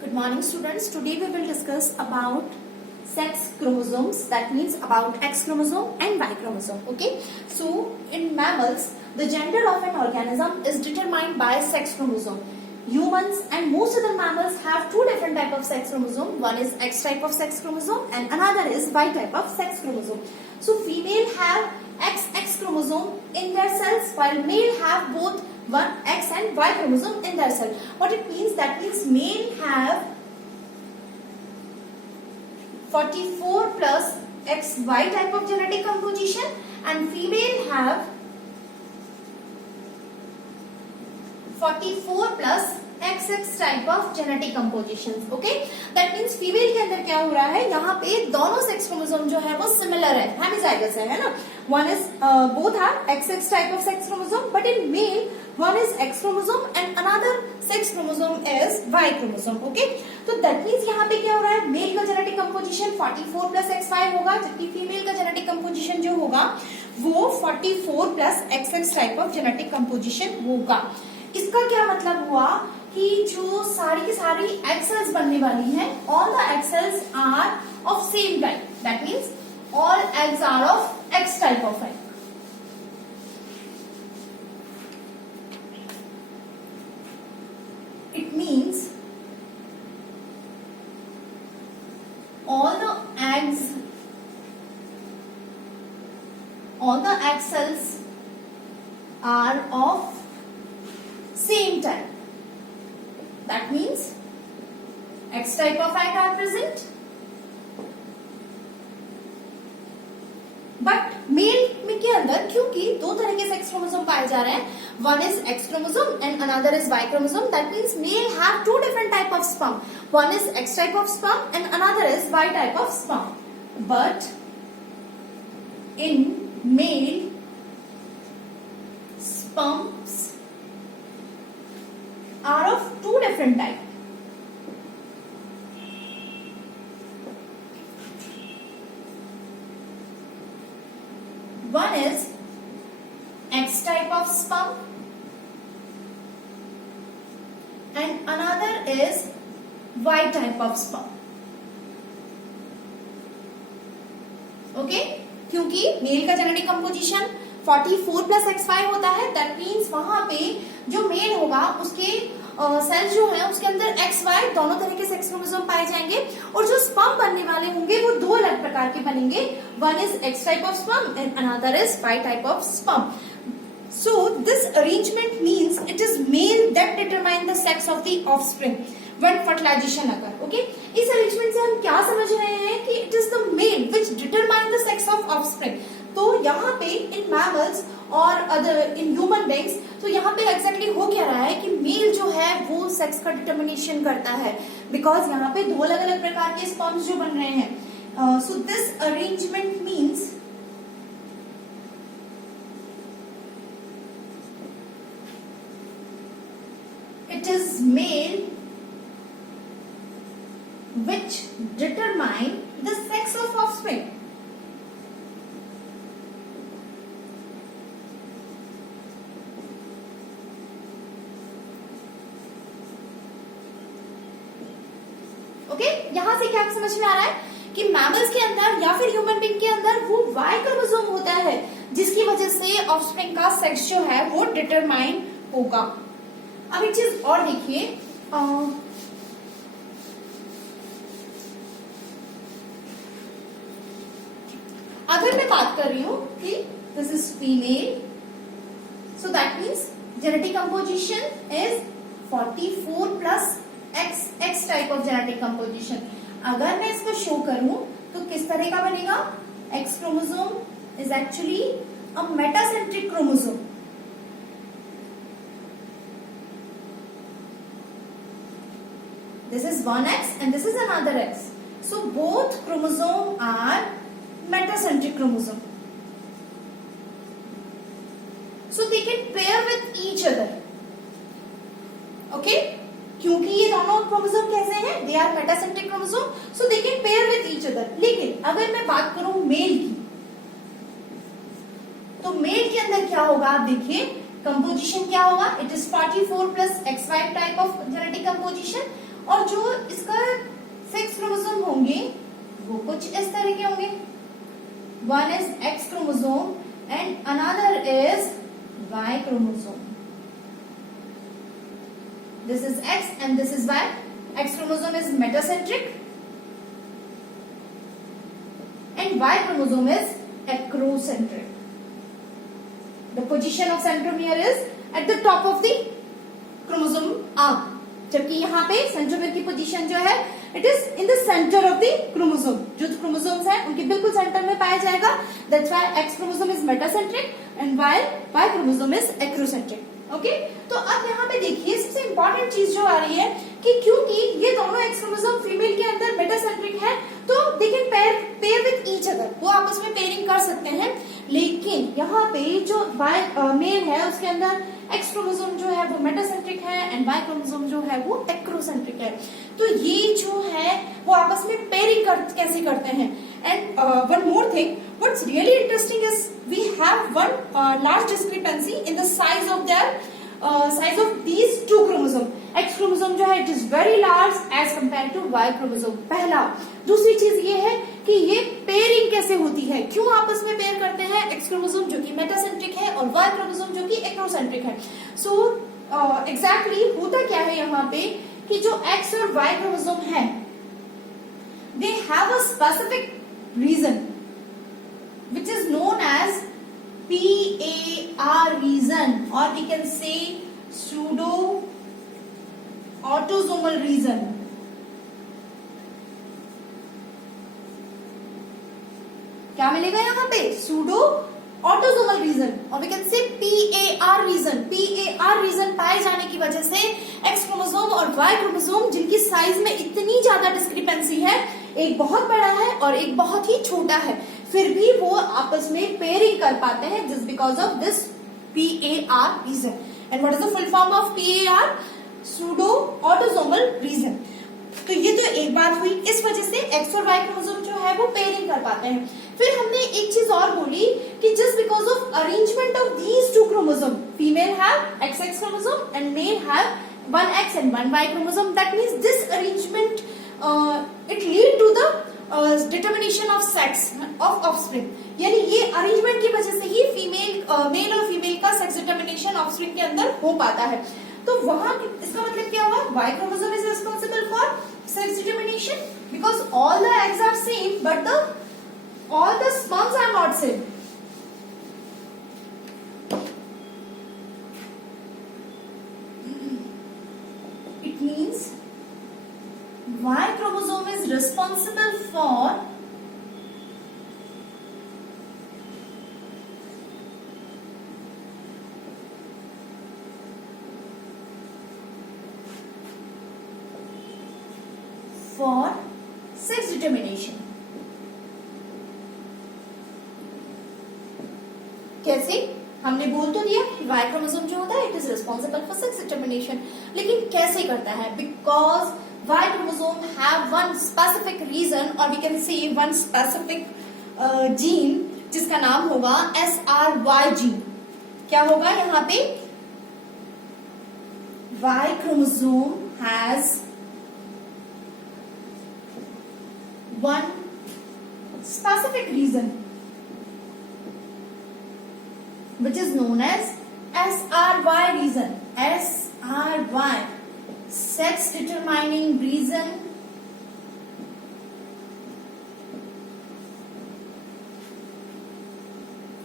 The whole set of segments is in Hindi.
Good morning, students. Today we will discuss about sex chromosomes. That means about X chromosome and Y chromosome. Okay. So in mammals, the gender of an organism is determined by sex chromosome. Humans and most other mammals have two different type of sex chromosome. One is X type of sex chromosome and another is Y type of sex chromosome. So female have XX chromosome in their cells while male have both one X and Y chromosome in their cell. What it means? That means male have 44 plus XY type of genetic composition and female have 44 plus XX type of genetic compositions. Okay, that means female के अंदर क्या हो रहा है, यहाँ पे दोनों सेक्स क्रोमोसोम जो है वो सिमिलर है, हेमिजाइगस है ना. One is both are XX type of sex chromosome, but in male one is X chromosome and another sex chromosome is Y chromosome. Okay, तो दैट मीन्स यहाँ पे क्या हो रहा है, मेल का जेनेटिक कंपोजिशन 44 प्लस XY होगा, जबकि फीमेल का जेनेटिक कंपोजिशन जो होगा वो 44 plus XX type of genetic composition होगा. इसका क्या मतलब हुआ कि जो सारी की सारी एग सेल्स बनने वाली हैं, all the egg cells are of same type. That means all eggs are of X type of egg. It means all the egg cells are of same type. That means X type of egg are present, but male में के अंदर क्योंकि दो तरह के सेक्स क्रोमोसोम पाए जा रहे हैं, one is X chromosome and another is Y chromosome. That means male have two different type of sperm. One is X type of sperm and another is Y type of sperm. But in male, sperms are of two different type. One is X type of sperm and another is Y type of sperm. Okay? क्योंकि मेल का जेनेटिक कंपोजिशन 44 प्लस XY होता है, दैट मीन्स वहां पे जो मेल होगा उसके सेल्स जो है उसके अंदर XY दोनों तरह के सेक्स क्रोमोसोम पाए जाएंगे, और जो स्पर्म बनने वाले होंगे वो दो अलग प्रकार के बनेंगे. One is X type of sperm and another is Y type of sperm. So this arrangement means it is male that determine the sex of the offspring when fertilization occur. Okay? इस arrangement से हम क्या समझ रहे हैं कि it is the male which determine the sex of offspring. तो यहाँ पे in mammals और other in human beings, तो यहाँ पे exactly हो क्या रहा है कि मेल जो है वो सेक्स का डिटर्मिनेशन करता है, बिकॉज यहाँ पे दो अलग अलग प्रकार के स्पर्म्स जो बन रहे हैं. So this arrangement means it is male which determine the sex of offspring. Okay, यहां से क्या समझ में आ रहा है कि मैमल्स के अंदर या फिर ह्यूमन बीइंग के अंदर वो Y क्रोमोसोम होता है, जिसकी वजह से ऑफस्प्रिंग का सेक्स जो है वो डिटरमाइन होगा. अब एक चीज और देखिए, अगर मैं बात कर रही हूं कि this is female, so that means genetic composition is 44 plus X type of genetic composition. अगर मैं इसको शो करूं तो किस तरह का बनेगा, X chromosome is actually a metacentric chromosome. This is one X and this is another X. So both chromosome are metacentric chromosome. So they can pair with each other. Okay? क्योंकि ये दोनों क्रोमोसोम कैसे हैं, they are metacentric chromosome, so they can pair with each other. लेकिन अगर मैं बात करूं मेल की, तो मेल के अंदर क्या होगा, आप देखिए कंपोजिशन क्या होगा, it is 44 plus XY type of genetic composition, और जो इसका सेक्स क्रोमोसोम होंगे वो कुछ इस तरह के होंगे. One is X chromosome and another is Y chromosome. This is X and this is Y. X chromosome is metacentric and Y chromosome is acrocentric. The position of centromere is at the top of the chromosome arm. जबकि यहाँ पे सेंट्रोमियर की पोजीशन जो है it is in the centre of the chromosome. जो क्रोमोसोम्स है उनके बिल्कुल सेंटर में पाया जाएगा. That's why X chromosome is metacentric and Y chromosome is acrocentric. Okay, तो अब यहाँ पे देखिए सबसे इंपॉर्टेंट चीज जो आ रही है कि क्योंकि ये दोनों एक्स क्रोमोसोम फीमेल के अंदर मेटासेंट्रिक है तो दे can pair with each other. वो आपस में पेयरिंग कर सकते हैं. लेकिन यहाँ पे जो मेल है उसके अंदर एक्स क्रोमोसोम जो है वो मेटासेंट्रिक है एंड वाई क्रोमोसोम जो है वो एक्रोसेंट्रिक है. तो ये जो है वो आपस में पेयरिंग कैसे करते हैं. And one more thing, what's really interesting is we have one large discrepancy in the size of these two chromosome. X chromosome जो है it is very large as compare to Y chromosome. पहला. दूसरी चीज ये है कि ये पेयरिंग कैसे होती है, क्यों आपस में पेयर करते हैं एक्स क्रोमोसोम जो कि मेटासेंट्रिक है और वाई क्रोमोसोम जो कि एक्रोसेंट्रिक है. सो एग्जैक्टली होता क्या है यहाँ पे कि जो एक्स और वाई क्रोमोसोम है they have a specific region which is known as PAR region, or we can say pseudo autosomal region. क्या मिलेगा यहाँ पे? pseudo autosomal region, और we can say PAR region. PAR region पाए जाने की वजह से एक्स क्रोमोसोम और वाई क्रोमोसोम जिनकी साइज में इतनी ज्यादा डिस्क्रिपेंसी है, एक बहुत बड़ा है और एक बहुत ही छोटा है, फिर भी वो आपस में पेयरिंग कर पाते हैं just because of this PAR region. And what is the full form of PAR? Pseudo autosomal region. तो ये तो एक बात हुई, इस वजह से एक्स और वाई क्रोमोसोम जो है वो पेयरिंग कर पाते हैं. फिर हमने एक चीज और बोली कि just because of arrangement of these two chromosome, female have XX chromosome and male have 1X and 1Y chromosome. That means this arrangement it lead to the determination of sex of offspring. यानी ये अरेंजमेंट की वजह से ही मेल और फीमेल का सेक्स डिटर्मिनेशन ऑफस्प्रिंग के अंदर हो पाता है. तो वहां इसका मतलब क्या हुआ? Y chromosome is responsible for sex determination because all the eggs are same but all the sperms are not same. It means Y chromosome is responsible for sex determination. कैसे? हमने बोल तो दिया कि वाई क्रोमोसोम जो होता है it is responsible for sex determination, लेकिन कैसे करता है? Because Y chromosome have one specific region और we can say one specific gene जिसका नाम होगा SRY जीन. क्या होगा यहाँ पे? Y chromosome has one specific region which is known as SRY reason. SRY, sex determining reason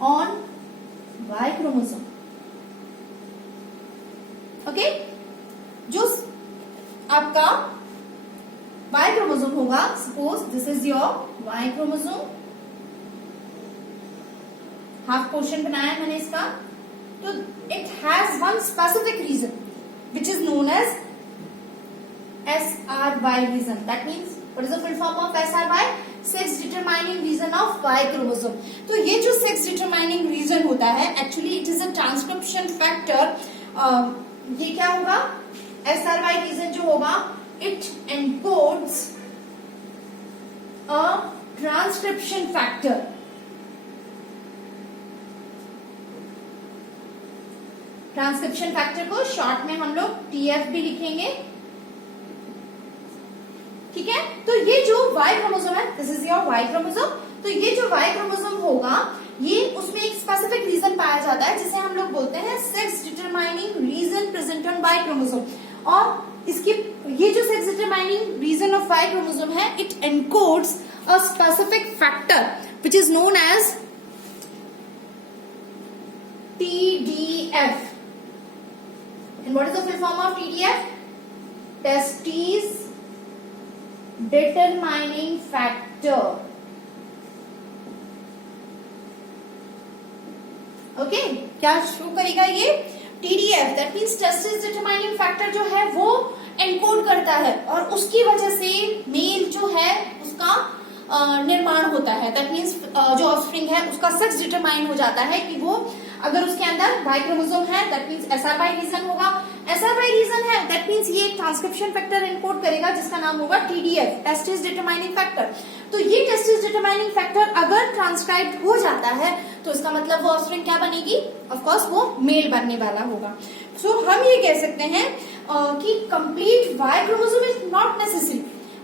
on Y chromosome. Okay, जो आपका Y chromosome होगा, suppose this is your Y chromosome. Half portion बनाया मैंने इसका. तो it has one specific region which is known as SRY region. That means what is the full form of SRY? Sex determining region of Y chromosome. तो ये जो सेक्स डिटरमाइनिंग रीजन होता है actually it is a transcription factor. ये क्या होगा? SRY रीजन जो होगा it encodes a transcription factor. Transcription factor को शॉर्ट में हम लोग TF भी लिखेंगे. ठीक है। तो ये जो Y क्रोमोसोम है, this is your Y chromosome. तो ये जो Y क्रोमोसोम होगा, ये उसमें एक स्पेसिफिक रीजन पाया जाता है जिसे हम लोग बोलते हैं sex determining region present on Y chromosome. और इसकी ये जो sex determining region of Y chromosome है, it encodes a specific factor which is known as TDF. And what is the full form of TDF? Testes determining factor. Okay, क्या शो करेगा ये? TDF, that means testis determining factor जो है वो एनकोड करता है और उसकी वजह से मेल जो है उसका निर्माण होता है। दैट मीन्स जो ऑफस्प्रिंग है उसका सेक्स डिटरमाइन हो जाता है कि वो अगर उसके अंदर Y क्रोमोसोम है दैट मीन्स SRY रीजन होगा, SRY रीजन है दैट मीन्स ये एक ट्रांसक्रिप्शन फैक्टर एनकोड करेगा जिसका नाम होगा TDF, टेस्टिस डिटरमाइनिंग फैक्टर। तो ये टेस्टिस डिटरमाइनिंग फैक्टर अगर ट्रांसक्राइब्ड हो जाता है तो इसका मतलब वो ऑफस्प्रिंग क्या बनेगी? ऑफ कोर्स वो मेल बनने वाला होगा। सो हम ये कह सकते हैं कि complete Y chromosome is not necessary,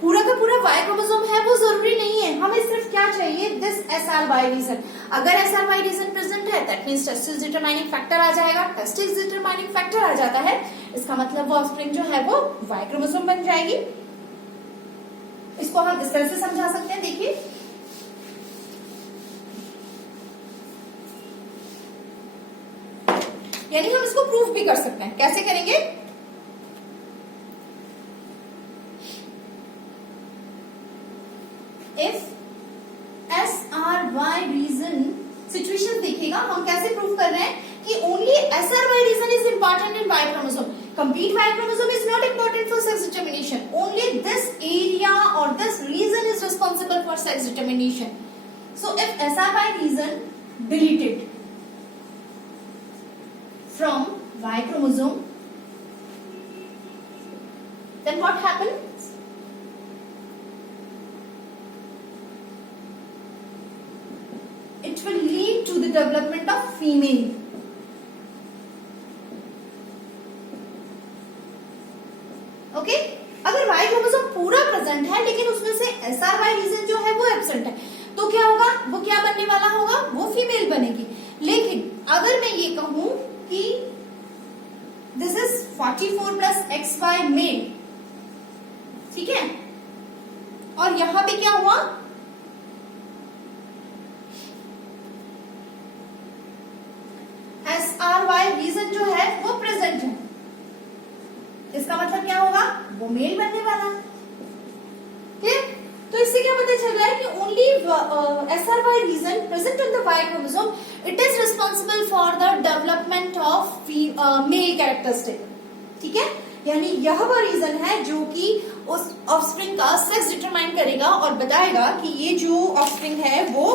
पूरा का पूरा Y क्रोमोसोम है वो जरूरी नहीं है, हमें सिर्फ क्या चाहिए? This SRY region. अगर SRY रीजन प्रेजेंट है that means testis determining factor आ जाएगा। टेस्टिस डिटरमाइनिंग फैक्टर आ जाता है, इसका मतलब वो ऑफस्प्रिंग जो है वो Y क्रोमोसोम बन जाएगी। इसको हम इस तरह से समझा सकते हैं, देखिए यानी हम इसको प्रूफ भी कर सकते हैं। कैसे करेंगे? इफ SRY रीजन सिचुएशन देखिएगा, हम कैसे प्रूव कर रहे हैं कि only SRY region is important in Y chromosome, complete Y chromosome is not important for sex determination, only this area और this region is responsible for sex determination. So if SRY region deleted from Y chromosome, then what happens? It will lead to the development of female. Okay? अगर Y क्रोमोसोम पूरा प्रेजेंट है लेकिन उसमें से SRY रीजन जो है वो एब्सेंट है तो क्या होगा? वो क्या बनने वाला होगा? वो फीमेल बनेगी। लेकिन अगर मैं ये कहूं कि this is 44 plus XY male, ठीक है, और यहां पे क्या हुआ? SRY रीजन जो है वो प्रेजेंट है, इसका मतलब क्या होगा? वो मेल बनने वाला। क्लियर? तो इससे क्या पता चल रहा है कि only SRY region present on the Y chromosome it is responsible for the development of male characteristic. ठीक है, यानी यह वो रीजन है जो कि उस ऑफस्प्रिंग का सेक्स डिटरमाइन करेगा और बताएगा कि ये जो ऑफस्प्रिंग है वो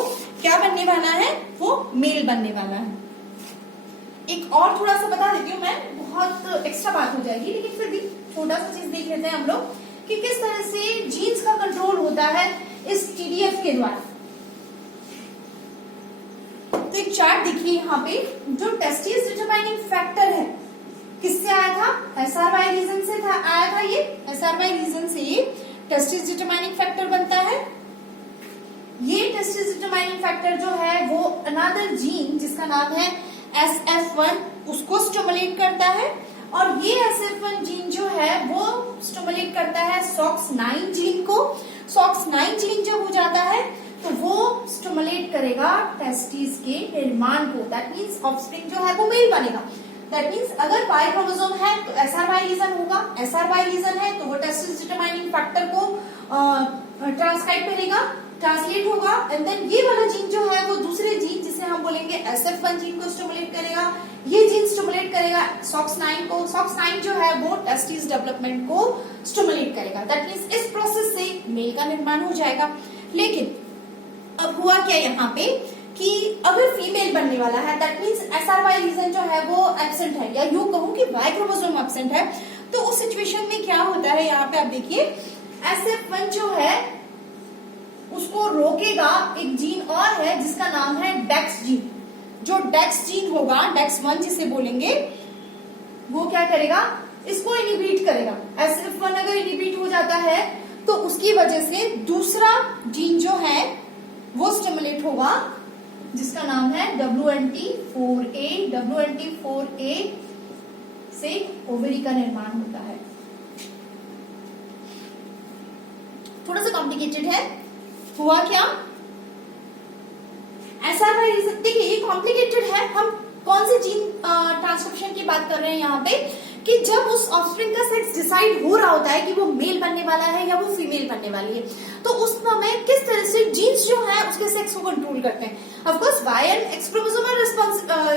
क्या बनने वाला है? वो मेल बनने वाला है। एक और थोड़ा सा बता देती हूँ मैं, बहुत एक्स्ट्रा बात हो जाएगी लेकिन फिर भी छोटा सा चीज देख लेते हैं हम लोग कि किस तरह से जीन्स का कंट्रोल होता है इस TDF के द्वारा। तो एक चार्ट देखिए यहाँ पे, जो टेस्टिस डिटरमाइनिंग फैक्टर है किससे आया था? SRY रीजन से था, आया था। ये SRY रीजन से ये टेस्टिस डिटरमाइनिंग फैक्टर बनता है। ये टेस्टिस डिटरमाइनिंग फैक्टर जो है वो अनदर जीन जिसका नाम है SF1 उसको स्टिमुलेट करता है और ये SF1 जीन जो है वो स्टिमुलेट करता है SOX9 जीन को। SOX9 जीन जब हो जाता है तो वो स्टिमुलेट करेगा टेस्टिस के निर्माण को। दैट मीन्स ऑफस्प्रिंग जो है वो मेल बनेगा। दैट मीन्स अगर Y क्रोमोसोम है तो SRY रीजन होगा, SRY रीजन है तो वो टेस्टिस डिटरमाइनिंग फैक्टर को ट्रांसक्राइब करेगा, ट्रांसलेट होगा एंड देन ये वाला जीन जो है वो दूसरे जीन जिसे हम बोलेंगे SF1 जीन को स्टिमुलेट करेगा। ये जीन स्टिमुलेट करेगा SOX9 को। SOX9 जो है वो टेस्टिस डेवलपमेंट को स्टिमुलेट करेगा। दैट मीन्स इस प्रोसेस से मेल का निर्माण हो जाएगा। लेकिन अब हुआ क्या यहाँ पे कि अगर फीमेल बनने वाला है दैट मीन्स SRY रीजन जो है वो एब्सेंट है, या यूं कहूं कि Y क्रोमोसोम एब्सेंट है, तो उस सिचुएशन में क्या होता है? यहाँ पे आप देखिए SF1 जो है उसको रोकेगा एक जीन और है जिसका नाम है डेक्स जीन। जो डेक्स जीन होगा, DEX1 जिसे बोलेंगे, वो क्या करेगा? इसको इनिबिट करेगा। SF1 अगर इनिबिट हो जाता है तो उसकी वजह से दूसरा जीन जो है वो स्टिमुलेट होगा, जिसका नाम है WNT4A। WNT4A से ओवरी का निर्माण होता है। थोड़ा सा कॉम्प्लिकेटेड है। हुआ क्या, ऐसा देखिए ये कॉम्प्लिकेटेड है। हम कौन से जीन ट्रांसक्रिप्शन की बात कर रहे हैं यहाँ पे, कि जब उस ऑफस्प्रिंग का सेक्स डिसाइड हो रहा होता है कि वो मेल बनने वाला है या वो फीमेल बनने वाली है, तो उस समय किस तरह से जीन्स जो है उसके सेक्स को कंट्रोल करते हैं। Of course Y and X chromosome are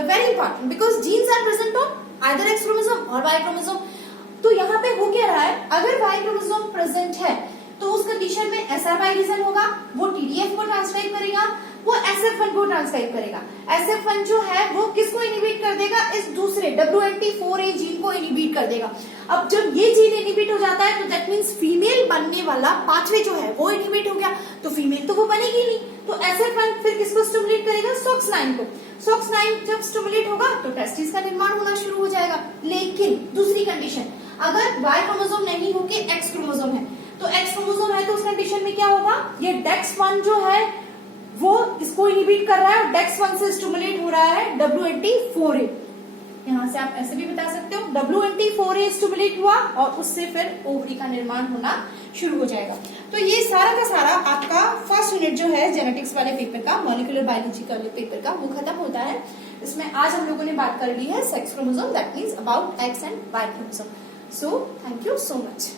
very important because genes are present on either X chromosome और वाई क्रोमोसोम। तो यहाँ पे हो क्या रहा है, अगर वाई क्रोमोसोम प्रेजेंट है तो उस कंडीशन में SRY रीजन होगा, वो TDF को ट्रांसक्राइब करेगा, वो SF1 को ट्रांसक्राइब करेगा। SF1 जो है वो किसको इनिबिट कर देगा, इस दूसरे WNT4A जीन को इनिबिट कर देगा। अब जब ये जीन इनिबिट हो जाता है तो दैट मीन्स फीमेल बनने वाला पाथवे जो है वो इनिबिट हो गया, तो फीमेल तो वो बनेगी नहीं। तो SF1 फिर किसको स्टिमुलेट करेगा, SOX9 को। SOX9 जब स्टिमुलेट होगा तो टेस्टिस का निर्माण होना शुरू हो जाएगा। लेकिन दूसरी कंडीशन, अगर Y क्रोमोसोम नहीं होके X क्रोमोसोम है, तो X क्रोमोसोम है तो उस कंडीशन में क्या होगा, ये DEX1 जो है वो इसको इनिबिट कर रहा है, DEX1 से स्टिमुलेट हो रहा है WNT4A। यहां से आप ऐसे भी बता सकते हो, WNT4A स्टिमुलेट हुआ और उससे फिर ओवरी का निर्माण होना शुरू हो जाएगा। तो ये सारा का सारा आपका फर्स्ट यूनिट जो है जेनेटिक्स वाले पेपर का, मॉलिक्यूलर बायोलॉजी वाले पेपर का, वो खत्म होता है। इसमें आज हम लोगों ने बात कर ली है sex chromosome, that means about X and Y chromosome. So thank you so much.